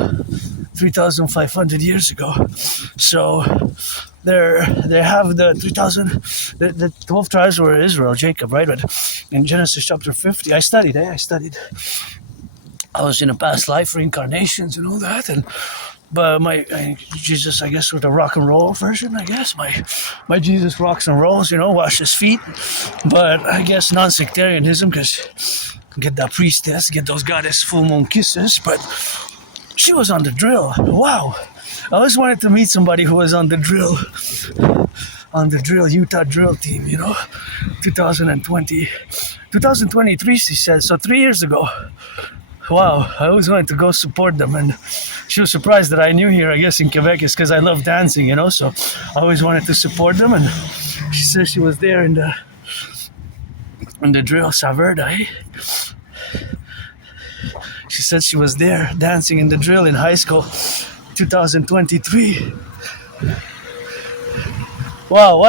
3,500 years ago. So they have the 12 tribes were Israel, Jacob, right? But in Genesis chapter 50, I studied. I was in a past life, reincarnations and all that, but my Jesus, I guess, with the rock and roll version, I guess my Jesus rocks and rolls, you know, washes feet. But I guess non-sectarianism, because get that priestess, get those goddess full moon kisses. But she was on the drill. Wow, I always wanted to meet somebody who was on the drill, Utah drill team. You know, 2023. She said so. 3 years ago. Wow, I always wanted to go support them, and she was surprised that I knew here, I guess in Quebec, is because I love dancing, you know, so I always wanted to support them, and she said she was there in the drill, Saverda, She said she was there dancing in the drill in high school, 2023. Wow,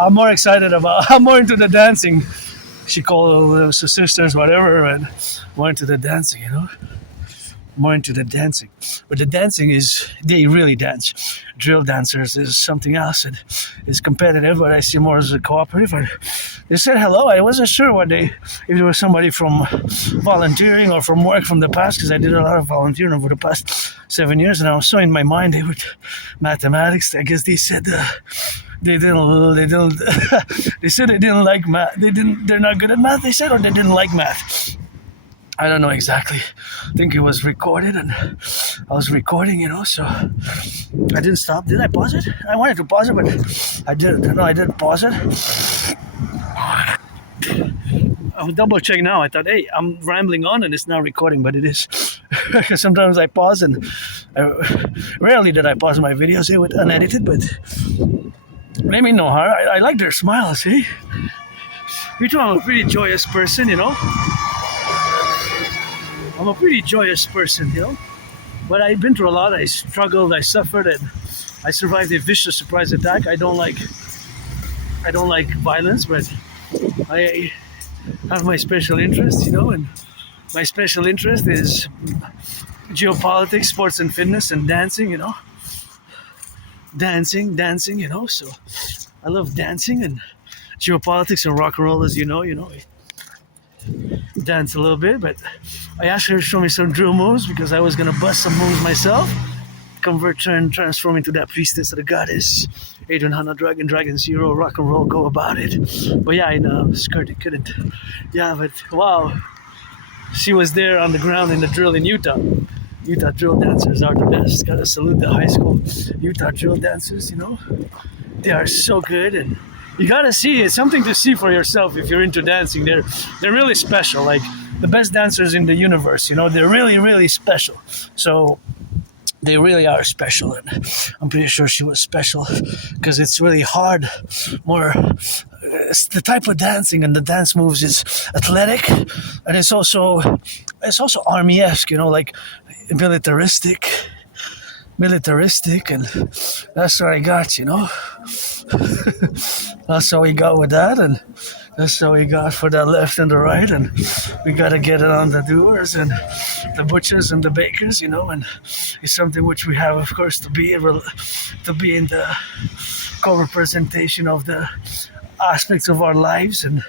I'm more into the dancing. She called us sisters, whatever, and went to the dancing, you know. more into the dancing. But the dancing is, they really dance. Drill dancers is something else, and it's competitive, but I see more as a cooperative. And they said hello. I wasn't sure if there was somebody from volunteering or from work from the past, because I did a lot of volunteering over the past 7 years, and I was so in my mind they would mathematics. I guess they said they didn't they said they didn't like math. They're not good at math, they said, or they didn't like math. I don't know exactly. I think it was recorded, and I was recording, so I didn't stop. Did I pause it? I wanted to pause it, but I didn't. No, I didn't pause it. I'll double check now. I thought, hey, I'm rambling on and it's not recording, but it is. Because sometimes I pause, and rarely did I pause my videos here with unedited, but let me know how. I like their smiles, see? You know, I'm a pretty joyous person, I'm a pretty joyous person, But I've been through a lot. I struggled, I suffered, and I survived a vicious surprise attack. I don't like violence, but I have my special interest, and my special interest is geopolitics, sports and fitness, and dancing, dancing, so I love dancing and geopolitics and rock and roll, as you know, dance a little bit, but I asked her to show me some drill moves because I was gonna bust some moves myself, transform into that priestess of the goddess, Adrian Hanna, Dragon Zero, rock and roll, go about it. But yeah, I know, skirt, it couldn't. Yeah, but wow, she was there on the ground in the drill in Utah. Utah drill dancers are the best. Gotta salute the high school Utah drill dancers, They are so good, and you gotta see, it's something to see for yourself if you're into dancing. They're really special, like the best dancers in the universe, they're really, really special. So they really are special, and I'm pretty sure she was special because it's really hard. It's the type of dancing and the dance moves is athletic, and it's also army-esque, like militaristic, and that's what I got, That's how we got with that, and that's how we got for the left and the right, and we got to get it on the doers and the butchers and the bakers, and it's something which we have, of course, to be in the co-representation of the aspects of our lives, and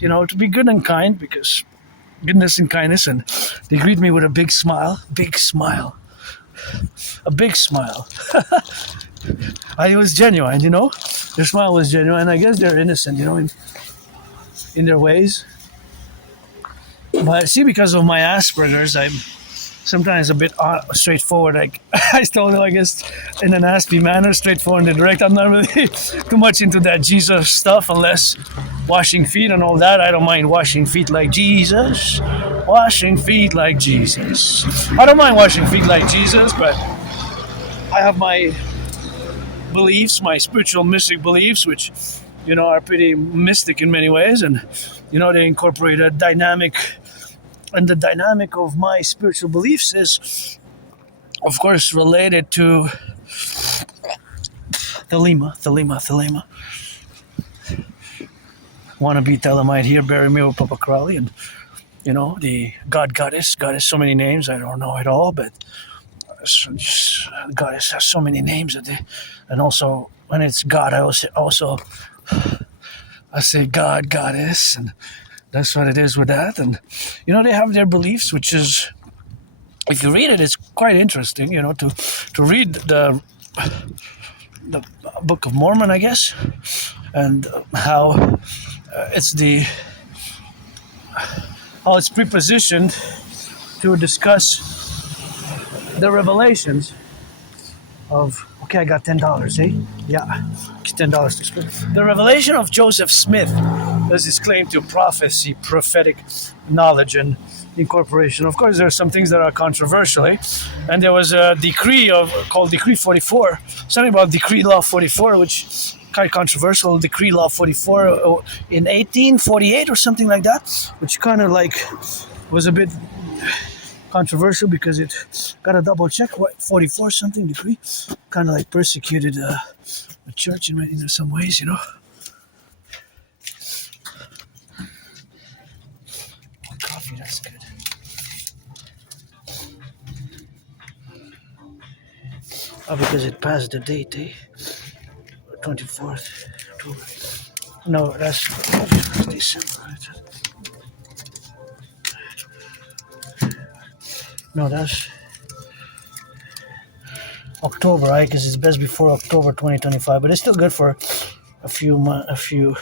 to be good and kind, because goodness and kindness, and they greet me with a big smile. It was genuine, their smile was genuine. I guess they're innocent, in their ways. But see, because of my Asperger's, I'm sometimes a bit straightforward. Like I told you, I guess, in an Aspiesque manner, straightforward and direct. I'm not really too much into that Jesus stuff, unless washing feet and all that. I don't mind washing feet like Jesus. I don't mind washing feet like Jesus, but I have my beliefs, my spiritual mystic beliefs, which are pretty mystic in many ways, and they incorporate a dynamic, and the dynamic of my spiritual beliefs is, of course, related to Thelema. Wanna be Thelemite here, bury me with Papa Crowley, and the goddess, so many names, I don't know it all, but goddess has so many names, and also when it's God, I say God, goddess, and that's what it is with that. And they have their beliefs, which is, if you read it, it's quite interesting. To read the Book of Mormon, I guess, and how it's prepositioned to discuss the revelations of. Okay, I got $10, eh? Yeah, $10 to spend. The revelation of Joseph Smith is his claim to prophecy, prophetic knowledge, and incorporation. Of course, there are some things that are controversial, eh? And there was a decree called Decree 44, something about Decree Law 44, which is kind of controversial. Decree Law 44 in 1848 or something like that, which kind of was a bit controversial because it got a double check. What 44 something decree kind of persecuted the church in some ways, Coffee, that's good. because it passed the date, 24th October. No, that's December. No, that's October, right? Because it's best before October 2025, but it's still good for a few